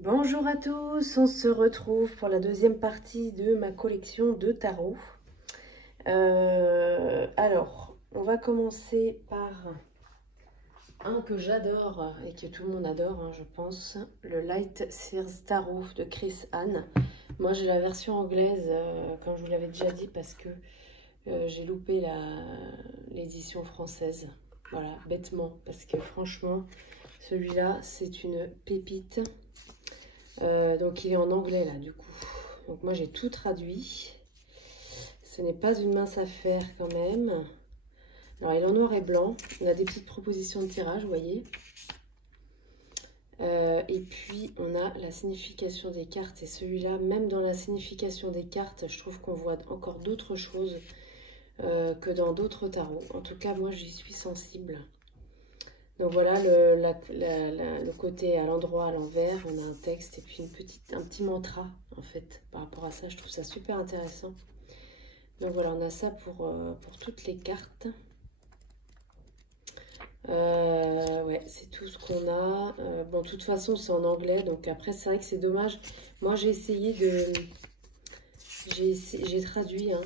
Bonjour à tous, on se retrouve pour la deuxième partie de ma collection de tarot. Alors, on va commencer par un que j'adore et que tout le monde adore, hein, je pense, le Light Sears Tarot de Chris Anne. Moi, j'ai la version anglaise, comme je vous l'avais déjà dit, parce que j'ai loupé l'édition française. Voilà, bêtement, parce que franchement, celui-là, c'est une pépite. Donc il est en anglais là du coup. Donc moi j'ai tout traduit. Ce n'est pas une mince affaire quand même. Alors il est en noir et blanc. On a des petites propositions de tirage, vous voyez. Et puis on a la signification des cartes. Et celui-là, même dans la signification des cartes, je trouve qu'on voit encore d'autres choses que dans d'autres tarots. En tout cas moi j'y suis sensible. Donc voilà le côté à l'endroit, à l'envers, on a un texte et puis un petit mantra en fait par rapport à ça. Je trouve ça super intéressant. Donc voilà, on a ça pour toutes les cartes. Ouais, c'est tout ce qu'on a. Bon, de toute façon, c'est en anglais, donc après, c'est vrai que c'est dommage. Moi, j'ai essayé de... J'ai traduit hein,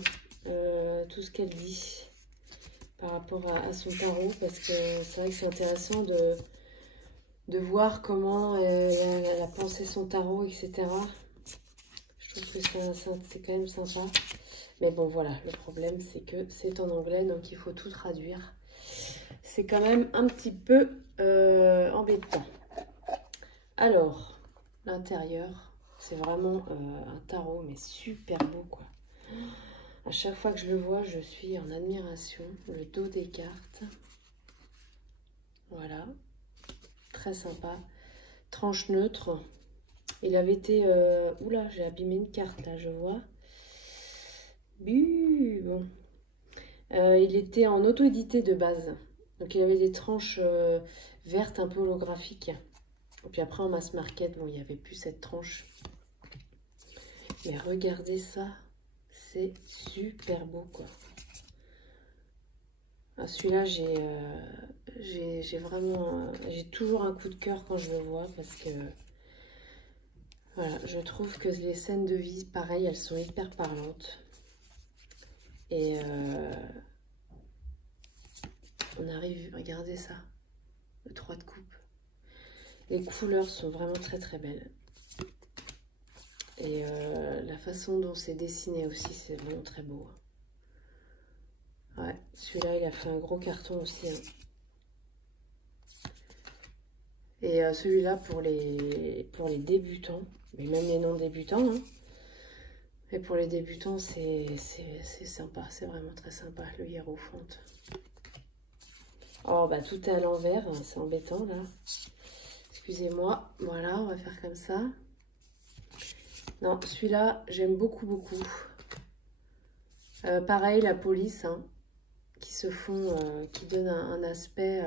tout ce qu'elle dit par rapport à son tarot, parce que c'est vrai que c'est intéressant de voir comment elle a pensé son tarot, etc. Je trouve que c'est quand même sympa. Mais bon, voilà, le problème, c'est que c'est en anglais, donc il faut tout traduire. C'est quand même un petit peu embêtant. Alors, l'intérieur, c'est vraiment un tarot, mais super beau, quoi. À chaque fois que je le vois, je suis en admiration. Le dos des cartes. Voilà. Très sympa. Tranche neutre. Il avait été... Oula, j'ai abîmé une carte, là, je vois. Bon. Il était en auto-édité de base. Donc, il avait des tranches vertes un peu holographiques. Et puis après, en mass market, bon, il n'y avait plus cette tranche. Mais regardez ça. C'est super beau, quoi. Ah, celui-là, j'ai vraiment... j'ai toujours un coup de cœur quand je le vois parce que... Voilà, je trouve que les scènes de vie, pareil, elles sont hyper parlantes. Et on arrive, regardez ça, le 3 de coupe. Les couleurs sont vraiment très très belles. Et la façon dont c'est dessiné aussi, c'est vraiment très beau. Ouais, celui-là, il a fait un gros carton aussi. Hein. Et celui-là, pour les débutants, mais même les non-débutants, hein. Et pour les débutants, c'est sympa, c'est vraiment très sympa, le hiérophant. Oh, bah tout est à l'envers, hein, c'est embêtant là. Excusez-moi, voilà, on va faire comme ça. Non, celui-là, j'aime beaucoup, beaucoup. Pareil, la police, hein, qui se font, qui donne un aspect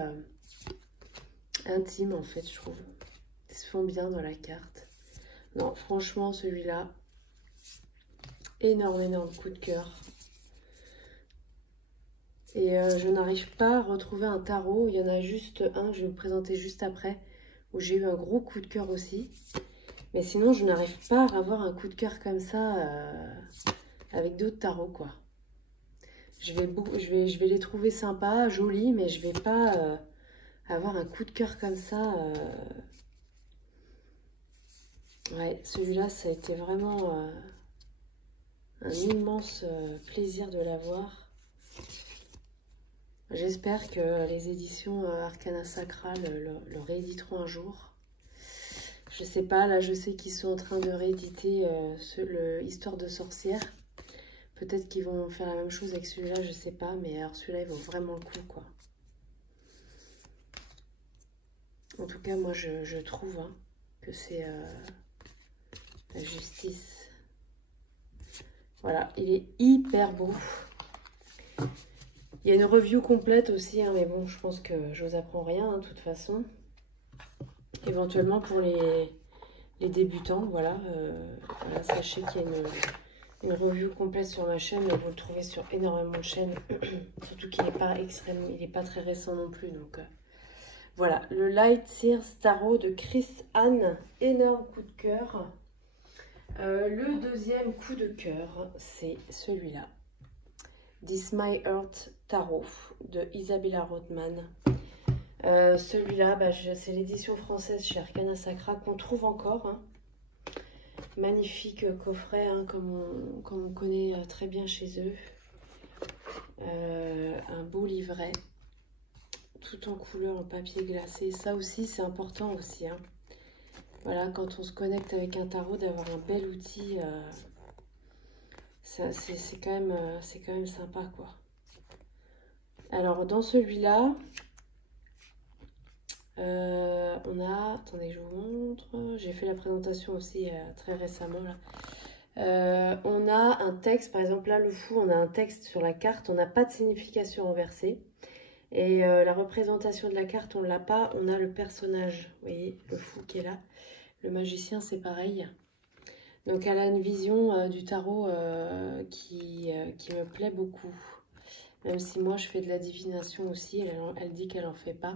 intime, en fait, je trouve. Ils se font bien dans la carte. Non, franchement, celui-là, énorme coup de cœur. Et je n'arrive pas à retrouver un tarot. Il y en a juste un que je vais vous présenter juste après, où j'ai eu un gros coup de cœur aussi. Mais sinon, je n'arrive pas à avoir un coup de cœur comme ça avec d'autres tarots, quoi. Je vais les trouver sympas, jolis, mais je vais pas avoir un coup de cœur comme ça. Ouais, celui-là, ça a été vraiment un immense plaisir de l'avoir. J'espère que les éditions Arcana Sacral le rééditeront un jour. Je sais pas, là je sais qu'ils sont en train de rééditer Histoire de sorcière. Peut-être qu'ils vont faire la même chose avec celui-là, je sais pas. Mais alors celui-là, il vaut vraiment le coup, quoi. En tout cas, moi je trouve hein, que c'est la justice. Voilà, il est hyper beau. Il y a une review complète aussi, hein, mais bon, je pense que je vous apprends rien, hein, de toute façon. Éventuellement pour les débutants, voilà, voilà, sachez qu'il y a une review complète sur ma chaîne, mais vous le trouvez sur énormément de chaînes, surtout qu'il n'est pas extrême, il n'est pas très récent non plus, donc Voilà, le Light Sears Tarot de Chris Anne. Énorme coup de cœur. Le deuxième coup de cœur, c'est celui-là. This My Heart Tarot de Isabella Rothman. Celui-là, c'est l'édition française chez Arcana Sacra qu'on trouve encore. Hein. Magnifique coffret, hein, comme on connaît très bien chez eux. Un beau livret. Tout en couleur, en papier glacé. Ça aussi, c'est important aussi. Hein. Voilà, quand on se connecte avec un tarot, d'avoir un bel outil, c'est quand même sympa, quoi. Alors, dans celui-là, on a... Attendez, je vous montre. J'ai fait la présentation aussi très récemment, là. On a un texte, par exemple, là, le fou, on a un texte sur la carte. On n'a pas de signification renversée. Et la représentation de la carte, on ne l'a pas. On a le personnage, vous voyez, le fou qui est là. Le magicien, c'est pareil. Donc, elle a une vision du tarot qui me plaît beaucoup. Même si moi, je fais de la divination aussi. Elle dit qu'elle n'en fait pas.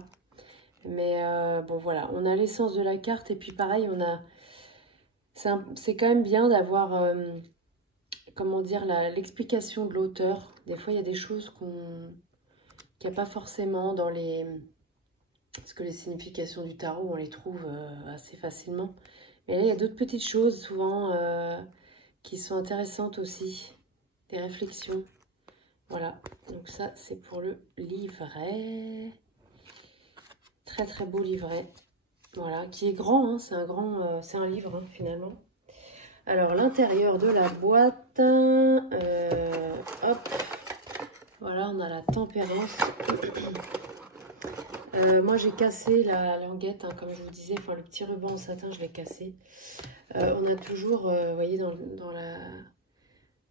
Mais bon, voilà. On a l'essence de la carte. Et puis, pareil, on a... C'est quand même bien d'avoir, comment dire, l'explication de l'auteur. Des fois, il y a des choses qu'il n'y a pas forcément dans les... Parce que les significations du tarot, on les trouve assez facilement. Mais là, il y a d'autres petites choses, souvent, qui sont intéressantes aussi. Des réflexions. Voilà. Donc ça, c'est pour le livret. Très, très beau livret. Voilà. Qui est grand, hein. C'est un livre, hein, finalement. Alors, l'intérieur de la boîte. Hop. Voilà, on a la tempérance. Moi, j'ai cassé la languette, hein, comme je vous disais. Enfin, le petit ruban en satin, je l'ai cassé. On a toujours, vous voyez, dans la...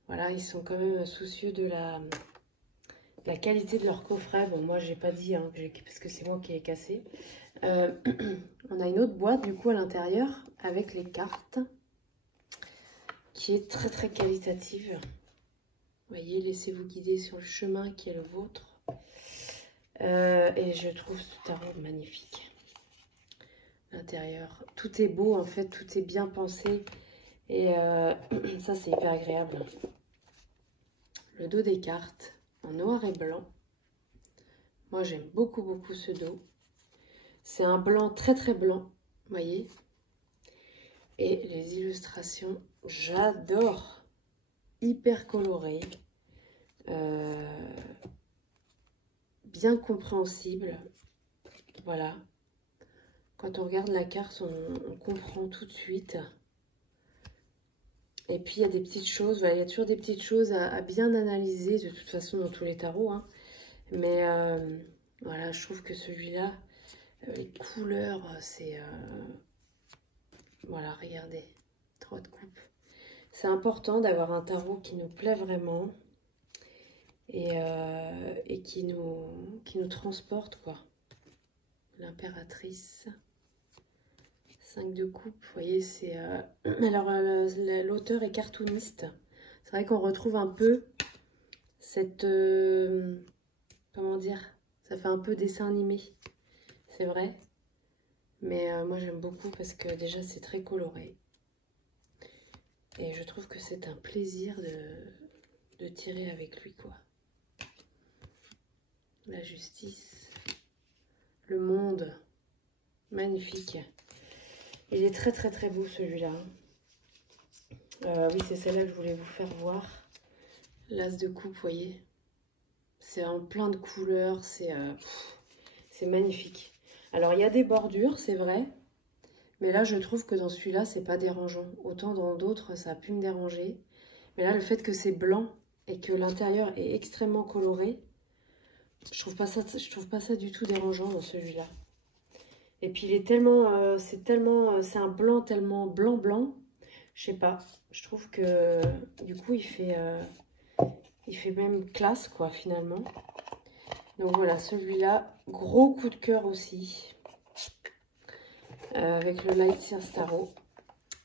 Voilà, ils sont quand même soucieux de la qualité de leur coffret. Bon, moi, j'ai pas dit, hein, parce que c'est moi qui ai cassé. On a une autre boîte, du coup, à l'intérieur, avec les cartes, qui est très, très qualitative. Vous voyez, laissez-vous guider sur le chemin qui est le vôtre. Et je trouve ce tarot magnifique. L'intérieur, tout est beau, en fait, tout est bien pensé. Et ça, c'est hyper agréable. Le dos des cartes, en noir et blanc. Moi, j'aime beaucoup, beaucoup ce dos. C'est un blanc très, très blanc, vous voyez. Et les illustrations, j'adore. Hyper colorées. Bien compréhensible. Voilà. Quand on regarde la carte, on comprend tout de suite. Et puis, il y a des petites choses. Voilà, il y a toujours des petites choses à bien analyser, de toute façon, dans tous les tarots. Hein. Mais voilà, je trouve que celui-là, les couleurs, c'est... Voilà, regardez. 3 de coupe. C'est important d'avoir un tarot qui nous plaît vraiment. Et qui nous transporte, quoi. L'impératrice. 5 de coupe, vous voyez, c'est... Alors, l'auteur est cartooniste. C'est vrai qu'on retrouve un peu cette... comment dire? Ça fait un peu dessin animé. C'est vrai. Mais moi, j'aime beaucoup parce que déjà, c'est très coloré. Et je trouve que c'est un plaisir de tirer avec lui, quoi. La justice. Le monde. Magnifique. Il est très très très beau celui-là. Oui, c'est celle-là que je voulais vous faire voir. L'as de coupe, vous voyez. C'est en plein de couleurs. C'est magnifique. Alors, il y a des bordures, c'est vrai. Mais là, je trouve que dans celui-là, c'est pas dérangeant. Autant dans d'autres, ça a pu me déranger. Mais là, le fait que c'est blanc et que l'intérieur est extrêmement coloré, je trouve pas ça du tout dérangeant dans celui-là. Et puis il est tellement, c'est un blanc tellement blanc, je sais pas. Je trouve que du coup il fait même classe, quoi, finalement. Donc voilà, celui-là, gros coup de cœur aussi, avec le Light Sears Tarot,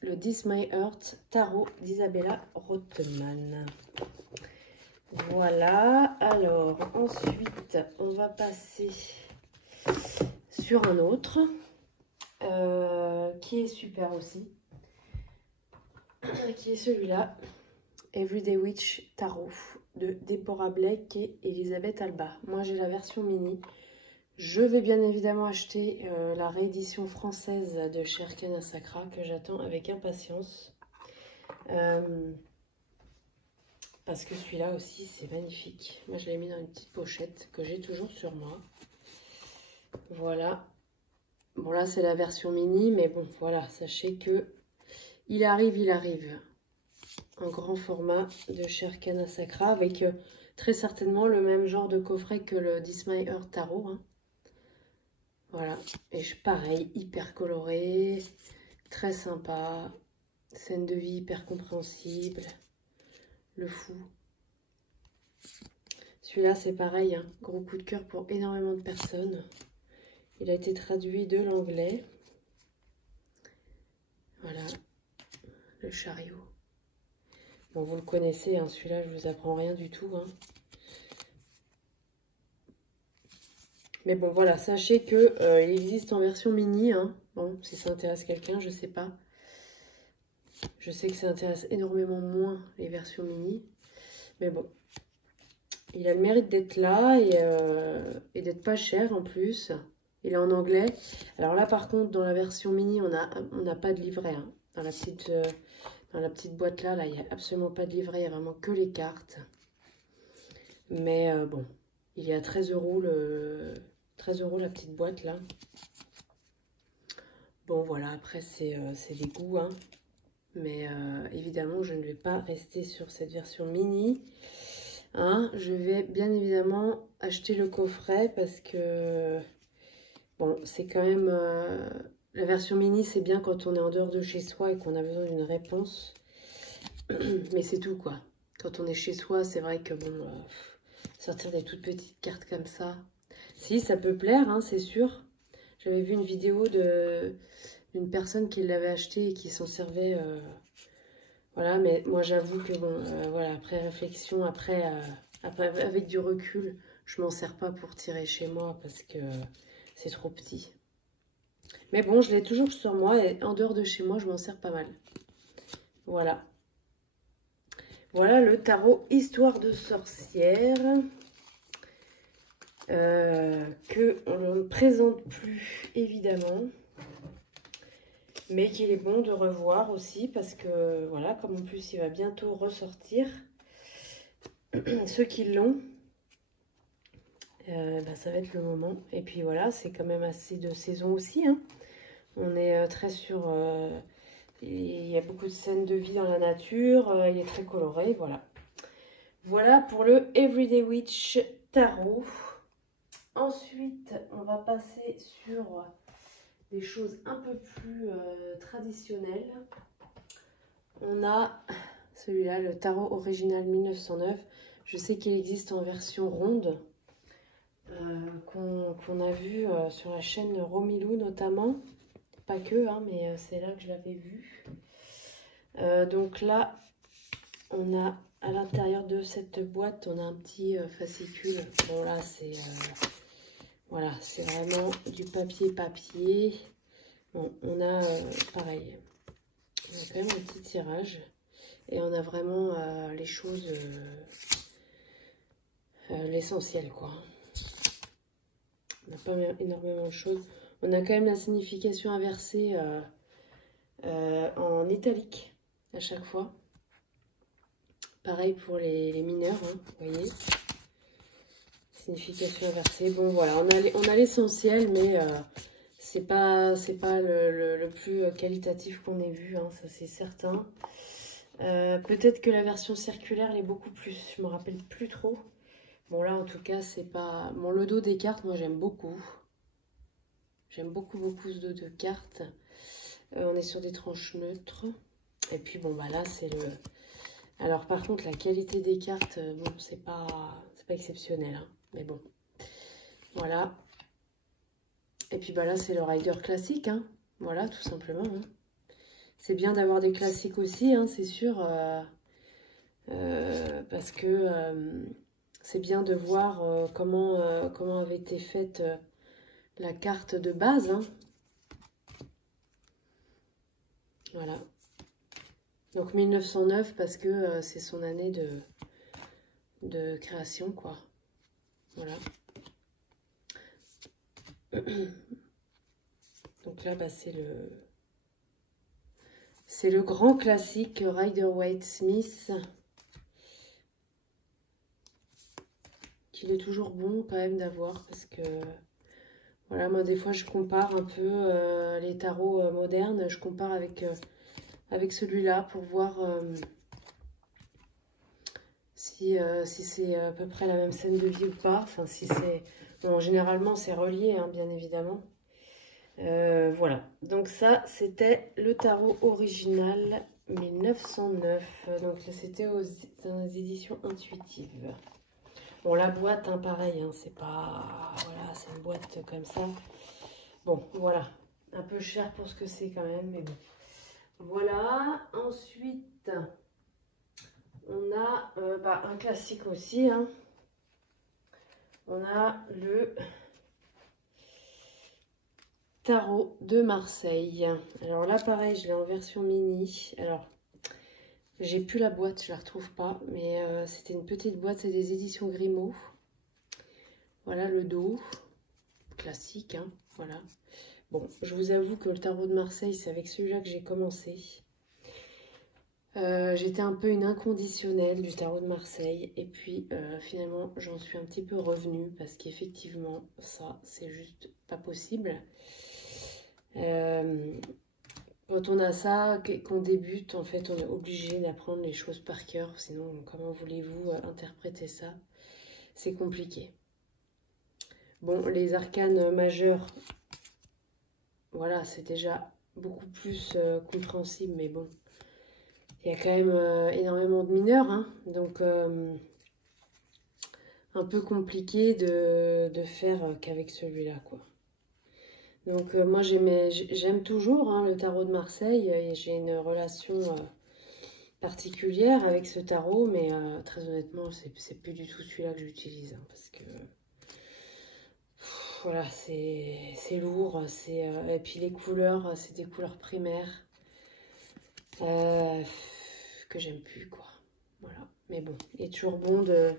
le This My Heart Tarot d'Isabella Rothman. Voilà, alors ensuite on va passer sur un autre qui est super aussi, qui est celui-là, Everyday Witch Tarot de Deborah Blake et Elisabeth Alba. Moi j'ai la version mini. Je vais bien évidemment acheter la réédition française de chez Arcana Sacra que j'attends avec impatience. Parce que celui-là aussi c'est magnifique. Moi je l'ai mis dans une petite pochette que j'ai toujours sur moi. Voilà. Bon là c'est la version mini, mais bon voilà, sachez que il arrive en grand format de chez Arcana Sacra avec très certainement le même genre de coffret que le This My Heart Tarot. Hein. Voilà, et pareil, hyper coloré, très sympa, scène de vie hyper compréhensible, le fou. Celui-là c'est pareil, hein, gros coup de cœur pour énormément de personnes. Il a été traduit de l'anglais. Voilà, le chariot. Bon, vous le connaissez, hein, celui-là, je vous apprends rien du tout. Hein. Mais bon, voilà, sachez que il existe en version mini. Hein. Bon, si ça intéresse quelqu'un, je sais pas. Je sais que ça intéresse énormément moins les versions mini. Mais bon, il a le mérite d'être là et d'être pas cher en plus. Il est en anglais. Alors là, par contre, dans la version mini, on n'a pas de livret. Hein. Dans la petite boîte là, il n'y a absolument pas de livret. Il n'y a vraiment que les cartes. Mais bon, il est à 13 € 13 € la petite boîte là. Bon voilà, après c'est des goûts. Hein. Mais évidemment, je ne vais pas rester sur cette version mini. Hein. Je vais bien évidemment acheter le coffret parce que... Bon, c'est quand même... la version mini, c'est bien quand on est en dehors de chez soi et qu'on a besoin d'une réponse. Mais c'est tout, quoi. Quand on est chez soi, c'est vrai que, bon... sortir des toutes petites cartes comme ça. Si, ça peut plaire, hein, c'est sûr. J'avais vu une vidéo d'une personne qui l'avait acheté et qui s'en servait... voilà, mais moi, j'avoue que, bon, voilà, après réflexion, après, avec du recul, je m'en sers pas pour tirer chez moi parce que... c'est trop petit. Mais bon, je l'ai toujours sur moi et en dehors de chez moi, je m'en sers pas mal. Voilà. Voilà le tarot Histoire de sorcière. Que on ne présente plus, évidemment. Mais qu'il est bon de revoir aussi parce que, voilà, comme en plus, il va bientôt ressortir. Ceux qui l'ont, ça va être le moment. Et puis voilà, c'est quand même assez de saison aussi. Hein. On est très sur... il y a beaucoup de scènes de vie dans la nature. Il est très coloré, voilà. Voilà pour le Everyday Witch Tarot. Ensuite, on va passer sur des choses un peu plus traditionnelles. On a celui-là, le Tarot Original 1909. Je sais qu'il existe en version ronde. Qu'on a vu sur la chaîne Romilou notamment, pas que, hein, mais c'est là que je l'avais vu. Donc là, on a à l'intérieur de cette boîte, on a un petit fascicule. Bon là, c'est voilà, c'est vraiment du papier. Bon, on a pareil, on a quand même un petit tirage et on a vraiment les choses, l'essentiel quoi. On n'a pas énormément de choses. On a quand même la signification inversée en italique à chaque fois. Pareil pour les mineurs, hein, vous voyez. Signification inversée. Bon voilà, on a l'essentiel, mais c'est pas le plus qualitatif qu'on ait vu, hein, ça c'est certain. Peut-être que la version circulaire l'est beaucoup plus, je me rappelle plus trop. Bon là en tout cas c'est pas... Bon le dos des cartes moi j'aime beaucoup. J'aime beaucoup ce dos de cartes. On est sur des tranches neutres. Et puis bon bah là c'est le... Alors par contre la qualité des cartes, bon c'est pas exceptionnel. Hein, mais bon. Voilà. Et puis bah là c'est le rider classique. Hein, voilà tout simplement. Hein. C'est bien d'avoir des classiques aussi, hein, c'est sûr. Parce que c'est bien de voir comment avait été faite la carte de base. Hein. Voilà. Donc 1909 parce que c'est son année de création, quoi. Voilà. Donc là, bah, c'est le grand classique Rider-Waite-Smith. Qu'il est toujours bon quand même d'avoir parce que voilà, moi des fois je compare un peu les tarots modernes, je compare avec celui-là pour voir si c'est à peu près la même scène de vie ou pas. Enfin, si c'est... Bon, généralement, c'est relié, hein, bien évidemment. Voilà. Donc ça, c'était le tarot original 1909. Donc là, c'était dans les éditions intuitives. Bon, la boîte, hein, pareil, hein, c'est pas... Voilà, c'est une boîte comme ça. Bon, voilà. Un peu cher pour ce que c'est quand même, mais bon. Voilà. Ensuite... On a un classique aussi. Hein. On a le tarot de Marseille. Alors là, pareil, je l'ai en version mini. Alors, j'ai plus la boîte, je la retrouve pas. Mais c'était une petite boîte, c'est des éditions Grimaud. Voilà le dos. Classique, hein. Voilà. Bon, je vous avoue que le tarot de Marseille, c'est avec celui-là que j'ai commencé. J'étais un peu une inconditionnelle du tarot de Marseille et puis finalement j'en suis un petit peu revenue parce qu'effectivement ça c'est juste pas possible. Quand on a ça, qu'on débute, en fait on est obligé d'apprendre les choses par cœur, sinon comment voulez-vous interpréter ça? C'est compliqué. Bon, les arcanes majeurs, voilà, c'est déjà beaucoup plus compréhensible, mais bon. Il y a quand même énormément de mineurs, hein, donc un peu compliqué de faire qu'avec celui-là, quoi. Donc moi j'aime toujours hein, le tarot de Marseille et j'ai une relation particulière avec ce tarot, mais très honnêtement c'est plus du tout celui-là que j'utilise, hein, parce que voilà, c'est lourd, et puis les couleurs, c'est des couleurs primaires. Que j'aime plus, quoi. Voilà. Mais bon, il est toujours bon de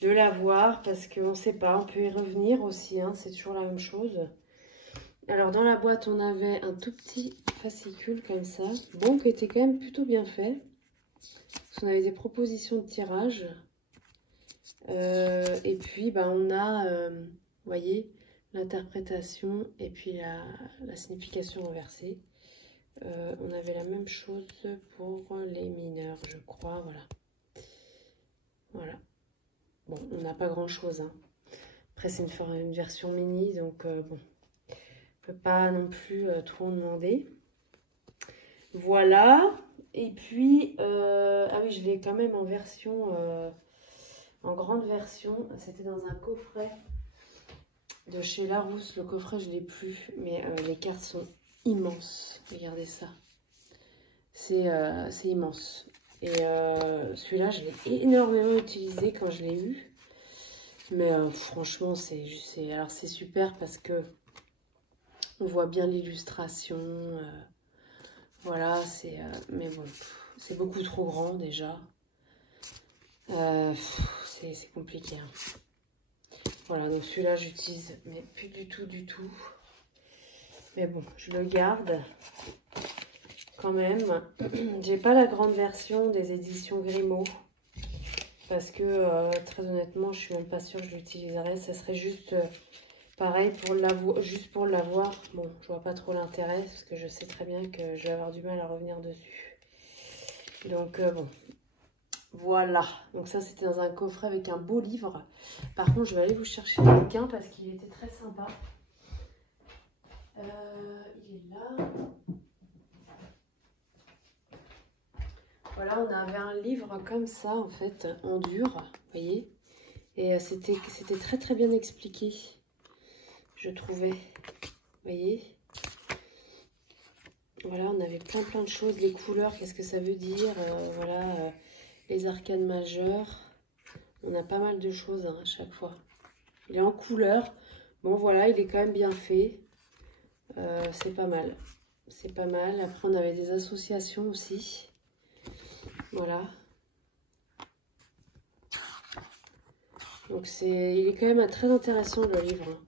l'avoir parce qu'on ne sait pas, on peut y revenir aussi, hein, c'est toujours la même chose. Alors, dans la boîte, on avait un tout petit fascicule comme ça, bon, qui était quand même plutôt bien fait. Parce qu'on avait des propositions de tirage. Et puis, bah, on a, vous voyez, l'interprétation et puis la signification renversée. On avait la même chose pour les mineurs, je crois, voilà. Voilà. Bon, on n'a pas grand-chose, hein. Après, c'est une version mini, donc bon, on peut pas non plus trop en demander. Voilà. Et puis, ah oui, je l'ai quand même en version, en grande version. C'était dans un coffret de chez Larousse. Le coffret, je l'ai plus, mais les cartes sont immenses. Regardez ça. C'est immense. Et celui-là, je l'ai énormément utilisé quand je l'ai eu. Mais franchement, c'est super parce que on voit bien l'illustration. Voilà, mais bon, c'est beaucoup trop grand déjà. C'est compliqué. Hein. Voilà, donc celui-là, j'utilise, mais plus du tout, du tout. Mais bon, je le garde quand même. J'ai pas la grande version des éditions Grimaud. Parce que, très honnêtement, je suis même pas sûre que je l'utiliserai. Ça serait juste pareil, juste pour l'avoir. Bon, je vois pas trop l'intérêt, parce que je sais très bien que je vais avoir du mal à revenir dessus. Donc, bon, voilà. Donc ça, c'était dans un coffret avec un beau livre. Par contre, je vais aller vous chercher le bouquin, parce qu'il était très sympa. Il est là. Voilà, on avait un livre comme ça, en fait, en dur, vous voyez. Et c'était très très bien expliqué, je trouvais. Vous voyez. Voilà, on avait plein de choses. Les couleurs, qu'est-ce que ça veut dire, voilà, les arcanes majeures. On a pas mal de choses hein, à chaque fois. Il est en couleur. Bon, voilà, il est quand même bien fait. C'est pas mal. C'est pas mal. Après, on avait des associations aussi. Voilà. Donc, il est quand même très intéressant le livre.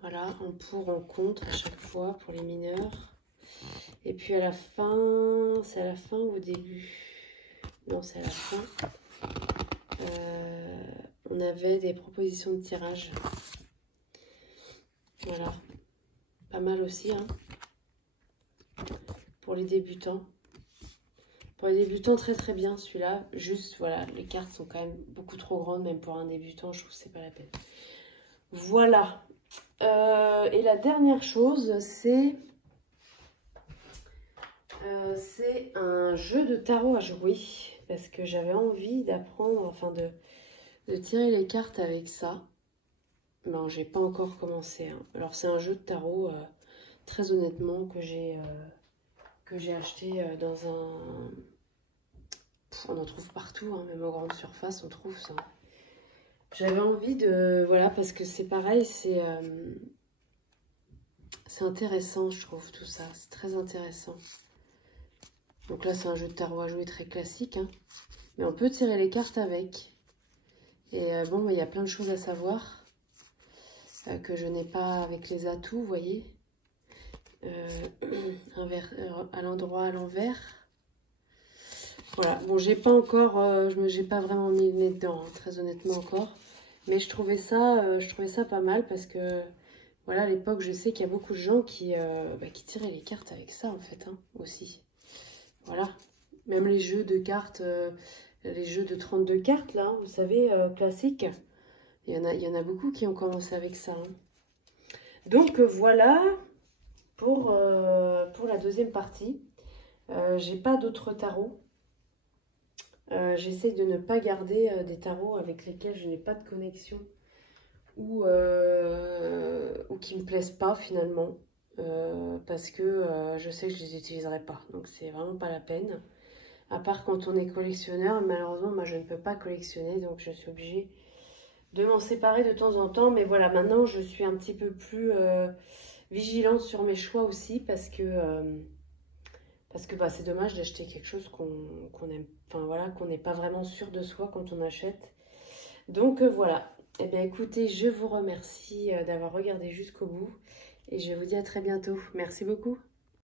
Voilà, en pour, en contre à chaque fois pour les mineurs. Et puis à la fin, c'est à la fin ou au début? Non, c'est à la fin. On avait des propositions de tirage. Voilà, pas mal aussi, hein, pour les débutants. Pour les débutants, très très bien celui-là. Juste, voilà, les cartes sont quand même beaucoup trop grandes, même pour un débutant, je trouve que c'est pas la peine. Voilà. Et la dernière chose, c'est un jeu de tarot à jouer. Parce que j'avais envie d'apprendre, enfin de tirer les cartes avec ça. Non, j'ai pas encore commencé, hein. Alors c'est un jeu de tarot, très honnêtement, que j'ai acheté dans un... on en trouve partout, hein, même aux grandes surfaces, on trouve ça. J'avais envie de... Voilà, parce que c'est pareil, c'est intéressant, je trouve, tout ça. C'est très intéressant. Donc là, c'est un jeu de tarot à jouer très classique, hein. Mais on peut tirer les cartes avec. Et bon, il y a plein de choses à savoir que je n'ai pas avec les atouts, vous voyez. À l'endroit, à l'envers. Voilà, bon, j'ai pas encore, j'ai pas vraiment mis le nez dedans, hein, très honnêtement encore. Mais je trouvais ça pas mal parce que, voilà, à l'époque, je sais qu'il y a beaucoup de gens qui tiraient les cartes avec ça, en fait, hein, aussi. Voilà, même les jeux de cartes, les jeux de 32 cartes, là, vous savez, classiques. Il y en a beaucoup qui ont commencé avec ça, hein. Donc, voilà pour la deuxième partie. J'ai pas d'autres tarots. J'essaie de ne pas garder des tarots avec lesquels je n'ai pas de connexion ou qui ne me plaisent pas finalement. Parce que je sais que je les utiliserai pas. Donc c'est vraiment pas la peine. À part quand on est collectionneur, malheureusement moi je ne peux pas collectionner, donc je suis obligée de m'en séparer de temps en temps. Mais voilà, maintenant je suis un petit peu plus vigilante sur mes choix aussi parce que c'est dommage d'acheter quelque chose qu'on aime, enfin voilà, qu'on n'est pas vraiment sûr de soi quand on achète. Donc voilà. Eh bien écoutez, je vous remercie d'avoir regardé jusqu'au bout et je vous dis à très bientôt. Merci beaucoup.